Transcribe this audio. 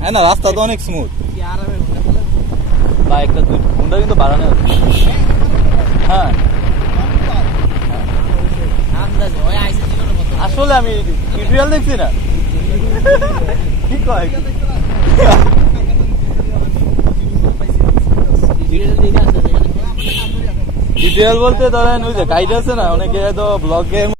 হ্যাঁ না রাস্তা তো অনেক স্মুথ বা একটা দুই হুন্ডা কিন্তু বাড়ানো হ্যাঁ। আসলে আমি টিউটোরিয়াল দেখছি না। কি কয়? ভিডিও টিউটোরিয়াল বলতে ধরেন ওই যে গাইড আছে না অনেকে তো ব্লগে